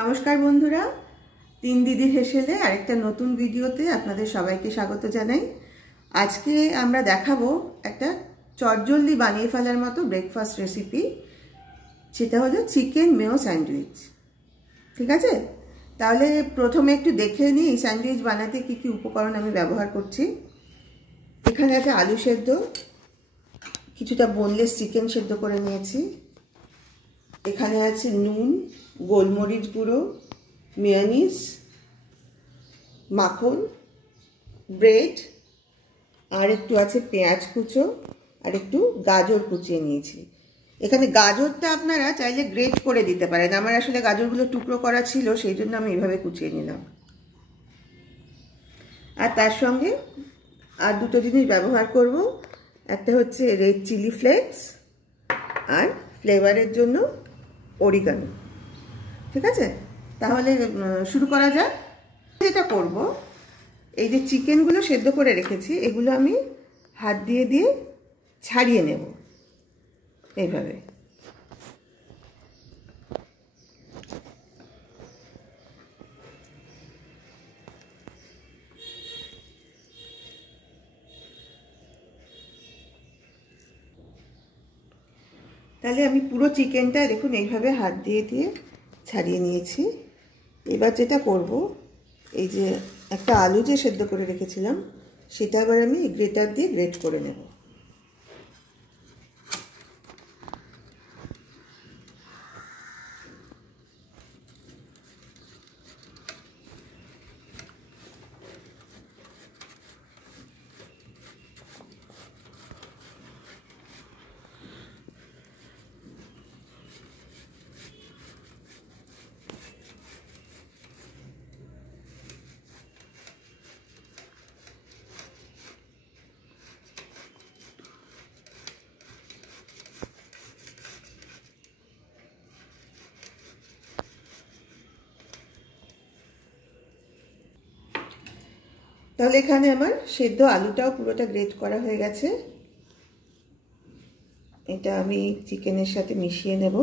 নমস্কার বন্ধুরা, তিন দিদির হেসেলে আরেকটা নতুন ভিডিওতে আপনাদের সবাইকে স্বাগত জানাই। আজকে আমরা দেখাবো একটা চটজলদি বানিয়ে ফেলার মতো ব্রেকফাস্ট রেসিপি, সেটা হলো চিকেন মেয়ো স্যান্ডউইচ। ঠিক আছে, তাহলে প্রথমে একটু দেখে নিই এই স্যান্ডউইচ বানাতে কী কী উপকরণ আমি ব্যবহার করছি। এখানে আছে আলু সেদ্ধ, কিছুটা বোনলেস চিকেন সেদ্ধ করে নিয়েছি। এখানে আছে নুন, গোলমরিচ গুঁড়ো, মেয়োনিজ, মাখন, ব্রেড, আর একটু আছে পেঁয়াজ কুচো, আর একটু গাজর কুচিয়ে নিয়েছি। এখানে গাজরটা আপনারা চাইলে গ্রেট করে দিতে পারেন, আমার আসলে গাজরগুলো টুকরো করা ছিল, সেই জন্য আমি এভাবে কুচিয়ে নিলাম। আর তার সঙ্গে আর দুটো জিনিস ব্যবহার করব, একটা হচ্ছে রেড চিলি ফ্লেক্স আর ফ্লেভারের জন্য অরিগানো। ঠিক আছে, তাহলে শুরু করা যাক। যেটা করব, এই যে চিকেনগুলো সেদ্ধ করে রেখেছি, এগুলো আমি হাত দিয়ে দিয়ে ছাড়িয়ে নেব এইভাবে। তাহলে আমি পুরো চিকেনটা দেখুন এইভাবে হাত দিয়ে দিয়ে ছাড়িয়ে নিয়েছি। এবার যেটা করব, এই যে একটা আলু যে সেদ্ধ করে রেখেছিলাম, সেটা আবার আমি গ্রেটার দিয়ে গ্রেট করে নেব। তাহলে এখানে আমার সেদ্ধ আলুটাও পুরোটা গ্রেট করা হয়ে গেছে। এটা আমি চিকেনের সাথে মিশিয়ে নেব।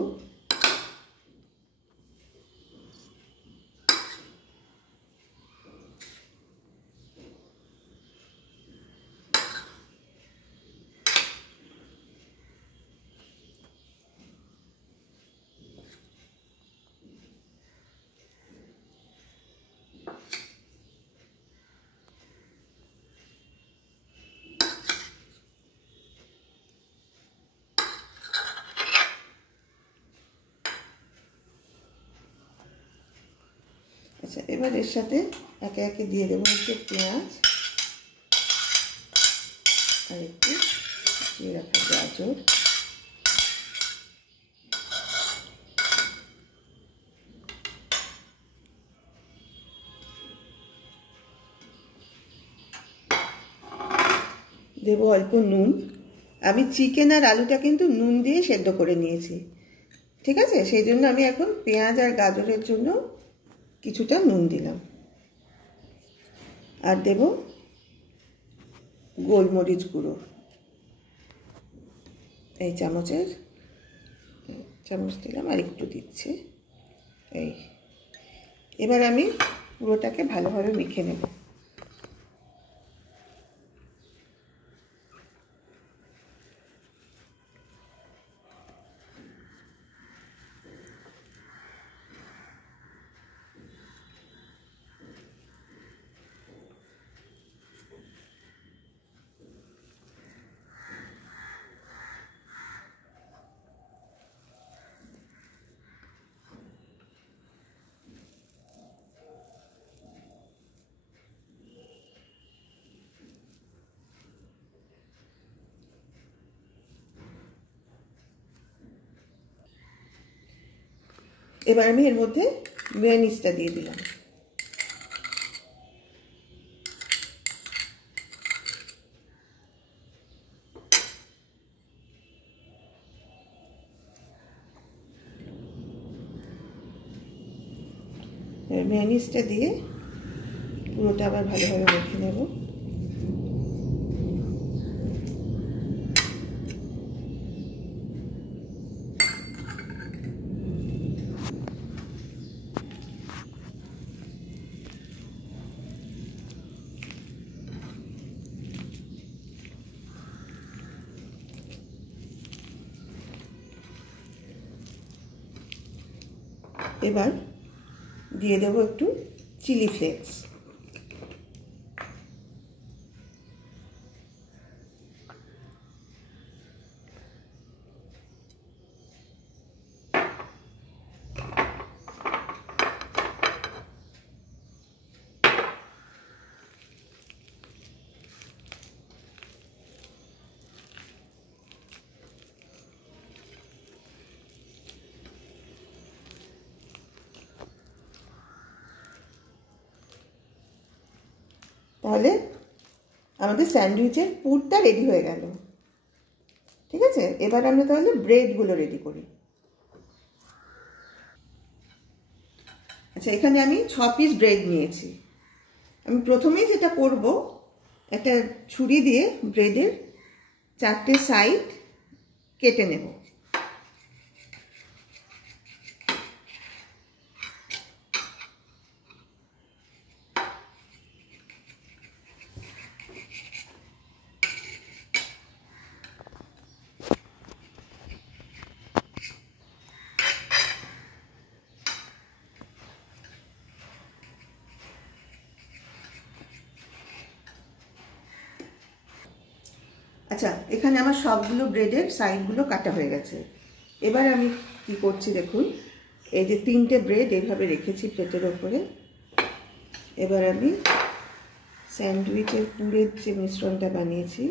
আচ্ছা, এবার এর সাথে একে একে দিয়ে দেবো হচ্ছে পেঁয়াজ, আর একটু কুচিয়ে রাখা গাজর, দেবো অল্প নুন। আমি চিকেন আর আলুটা কিন্তু নুন দিয়ে সেদ্ধ করে নিয়েছি। ঠিক আছে, সেই জন্য আমি এখন পেঁয়াজ আর গাজরের জন্য কিছুটা নুন দিলাম। আর দেব গোলমরিচ গুঁড়ো, এই চামচ দিলাম, আর একটু দিচ্ছি। এই এবার আমি পুরোটাকে ভালোভাবে মেখে নেব। এবার আমি এর মধ্যে মেয়োনিজটা দিয়ে দিলাম। মেয়োনিজটা দিয়ে পুরোটা আবার ভালোভাবে মেখে নেব। এবার দিয়ে দেব একটু চিলি ফ্লেক্স। তাহলে আমাদের স্যান্ডউইচের পুরটা রেডি হয়ে গেল। ঠিক আছে, এবার আমরা তাহলে ব্রেডগুলো রেডি করি। আচ্ছা, এখানে আমি 6 পিস ব্রেড নিয়েছি। আমি প্রথমেই যেটা করব, একটা ছুরি দিয়ে ব্রেডের 4টে সাইড কেটে নেব। আচ্ছা, এখানে আমার সবগুলো ব্রেডের সাইডগুলো কাটা হয়ে গেছে। এবার আমি কি করছি দেখুন, এই যে 3টে ব্রেড এইভাবে রেখেছি প্লেটের ওপরে। এবার আমি স্যান্ডউইচের পুরের যে মিশ্রণটা বানিয়েছি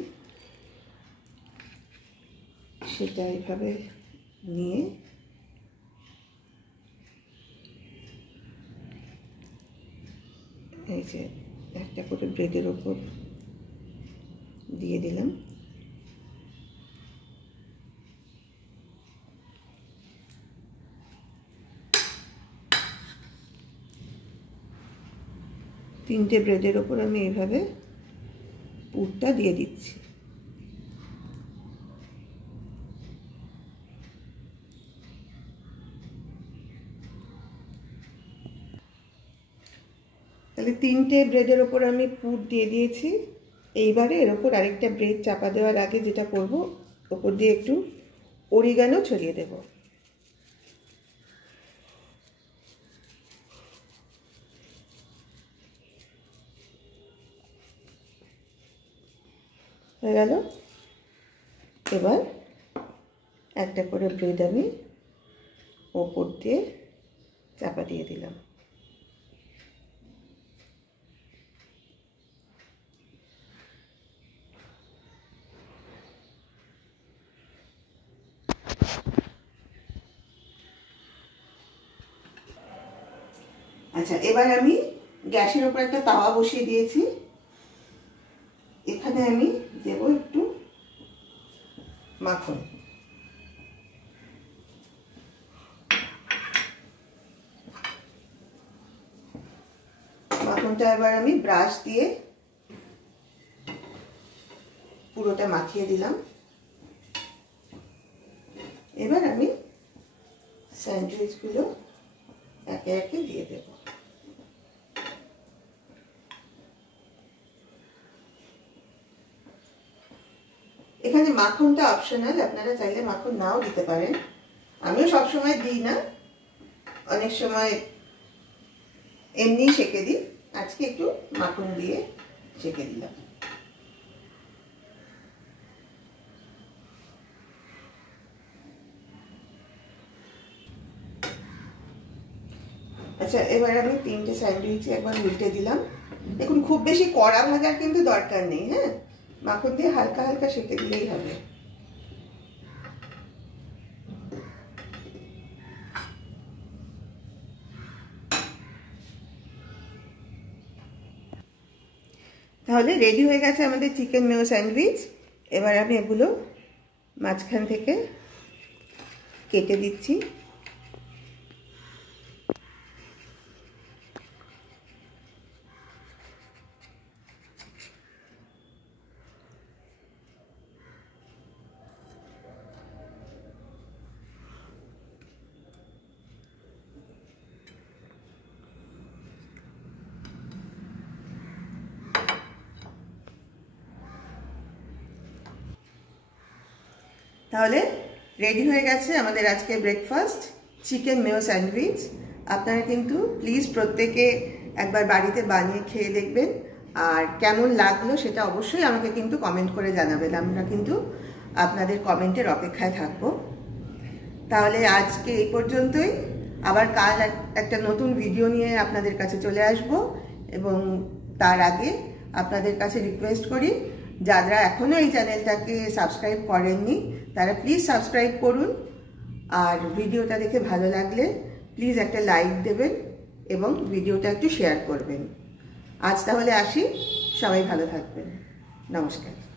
সেটা এইভাবে নিয়ে এই যে একটা করে ব্রেডের ওপর দিয়ে দিলাম। তিনটে ব্রেডের ওপর আমি এইভাবে পুরটা দিয়ে দিচ্ছি। তাহলে 3টে ব্রেডের ওপর আমি পুর দিয়ে দিয়েছি। এইবারে এর ওপর আরেকটা ব্রেড চাপা দেওয়ার আগে যেটা করব, ওপর দিয়ে একটু অরিগানো ছড়িয়ে দেব। হয়ে গেল। এবার একটা করে ব্রেড আমি ওপর দিয়ে চাপা দিয়ে দিলাম। আচ্ছা, এবার আমি গ্যাসের ওপর একটা তাওয়া বসিয়ে দিয়েছি। এখানে আমি দেব একটু মাখন। মাখনটা এবার আমি ব্রাশ দিয়ে পুরোটা মাখিয়ে দিলাম। এবার আমি স্যান্ডউইচগুলো একে একে দিয়ে দেব। এখানে মাখনটা অপশনাল, আপনারা চাইলে মাখন নাও দিতে পারেন। আমিও সবসময় দিই না, অনেক সময় এমনি সেঁকে দিই। আজকে একটু মাখন দিয়ে সেঁকে দিলাম। আচ্ছা, এবার আমি 3টে স্যান্ডউইচে একবার উল্টে দিলাম। দেখুন, খুব বেশি কড়া ভাজার কিন্তু দরকার নেই। হ্যাঁ, মাখন দিয়ে হালকা হালকা সেঁকে দিলেই হবে। তাহলে রেডি হয়ে গেছে আমাদের চিকেন মেয়ো স্যান্ডউইচ। এবার আমি এগুলো মাঝখান থেকে কেটে দিচ্ছি। তাহলে রেডি হয়ে গেছে আমাদের আজকে ব্রেকফাস্ট চিকেন মেয়ো স্যান্ডউইচ। আপনারা কিন্তু প্লিজ প্রত্যেকে একবার বাড়িতে বানিয়ে খেয়ে দেখবেন, আর কেমন লাগলো সেটা অবশ্যই আমাকে কিন্তু কমেন্ট করে জানাবেন। আমরা কিন্তু আপনাদের কমেন্টের অপেক্ষায় থাকব। তাহলে আজকে এই পর্যন্তই, আবার কাল একটা নতুন ভিডিও নিয়ে আপনাদের কাছে চলে আসব। এবং তার আগে আপনাদের কাছে রিকোয়েস্ট করি, যারা এখনও এই চ্যানেলটাকে সাবস্ক্রাইব করেননি তারা প্লিজ সাবস্ক্রাইব করুন, আর ভিডিওটা দেখে ভালো লাগলে প্লিজ একটা লাইক দেবেন এবং ভিডিওটা একটু শেয়ার করবেন। আজ তাহলে আসি, সবাই ভালো থাকবেন, নমস্কার।